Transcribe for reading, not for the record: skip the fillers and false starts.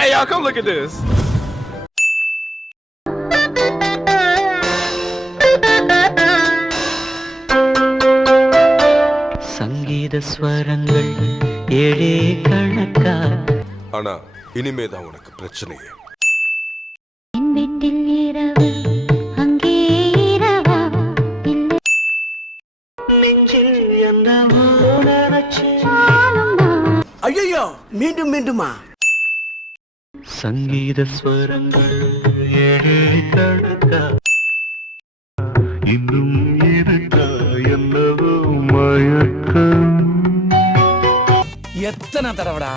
Hey, y'all, come look at this. சங்கீத ஸ்வரங்கள் ஏழே கணக்கா. ஆனா இனிமேதான் உனக்கு பிரச்சனையே. ஐயோ மீண்டும் மீண்டுமா? சங்கீத ஸ்வரங்கள் ஏழே கணக்கா. இன்னும் இருக்கா என்னவோ மயக்கம். எத்தனை தடவைடா